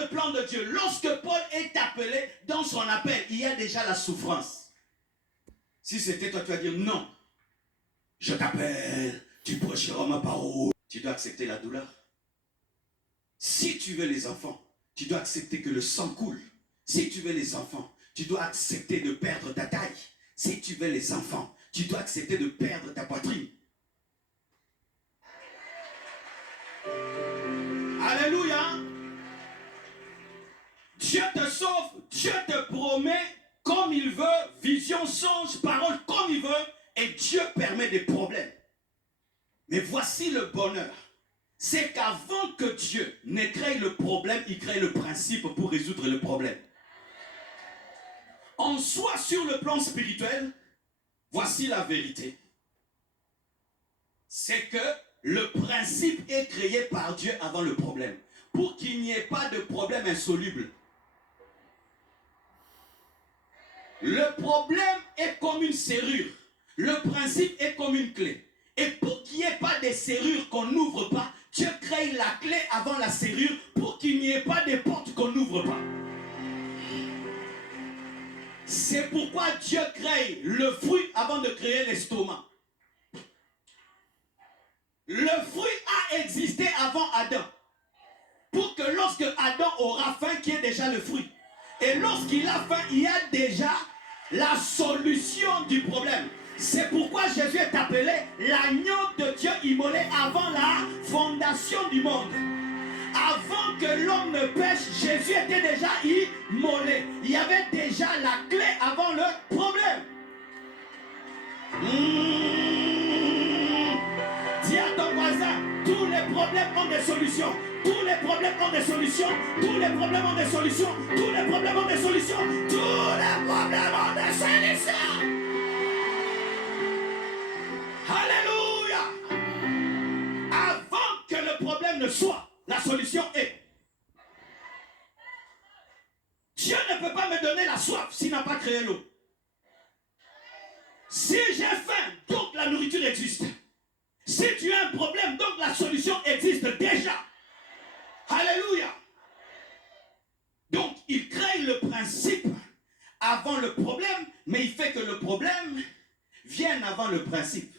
le plan de Dieu, lorsque Paul est appelé dans son appel, il y a déjà la souffrance. Si c'était toi, tu vas dire non. Je t'appelle, tu prêcheras ma parole. Tu dois accepter la douleur. Si tu veux les enfants, tu dois accepter que le sang coule. Si tu veux les enfants, tu dois accepter de perdre ta taille. Si tu veux les enfants, tu dois accepter de perdre ta poitrine. Alléluia. Dieu te sauve, Dieu te promet comme il veut, vision, songe, parole comme il veut, et Dieu permet des problèmes. Mais voici le bonheur. C'est qu'avant que Dieu ne crée le problème, il crée le principe pour résoudre le problème. En soi, sur le plan spirituel, voici la vérité. C'est que le principe est créé par Dieu avant le problème. Pour qu'il n'y ait pas de problème insoluble. Le problème est comme une serrure. Le principe est comme une clé. Et pour qu'il n'y ait pas de serrure qu'on n'ouvre pas, Dieu crée la clé avant la serrure pour qu'il n'y ait pas de portes qu'on n'ouvre pas. C'est pourquoi Dieu crée le fruit avant de créer l'estomac. Le fruit a existé avant Adam. Pour que lorsque Adam aura faim, qu'il y ait déjà le fruit. Et lorsqu'il a faim, il y a déjà la solution du problème. C'est pourquoi Jésus est appelé l'agneau de Dieu immolé avant la fondation du monde. Avant que l'homme ne pêche, Jésus était déjà immolé. Il y avait déjà la clé avant le problème. Dis à ton voisin, tous les problèmes ont des solutions. Tous les problèmes ont des solutions. Tous les problèmes ont des solutions. Tous les problèmes ont des solutions. Tous les problèmes ont des solutions. Alléluia. Avant que le problème ne soit, la solution est. Dieu ne peut pas me donner la soif s'il n'a pas créé l'eau. Si j'ai faim, donc la nourriture existe. Si tu as un problème, donc la solution existe déjà. Alléluia. Donc, il crée le principe avant le problème, mais il fait que le problème vienne avant le principe.